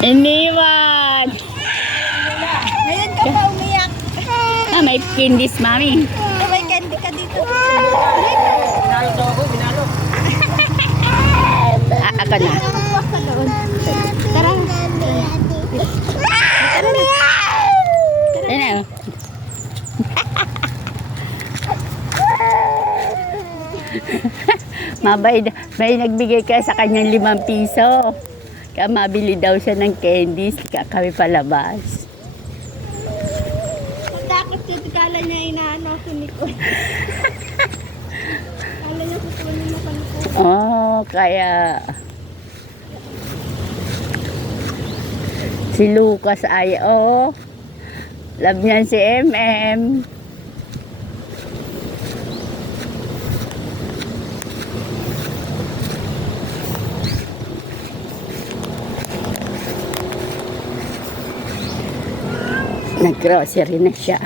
Iniwan. Ngayon ka pa umiyak. Ah, may candies, mami. May candy ka dito. Binalo daw ako, binalo. Ako na. Huwag ka doon. Tara. Ayan na. May nagbigay ka sa kanyang 5 piso. Kaya mabili daw siya ng candies. Kaya kami palabas. Takot siya. Kala niya inaano si Nicole. Kala niya kukunin mo pa Nicole. Oh, kaya si Lucas ay love niyan si MM. Nag-grocery na siya.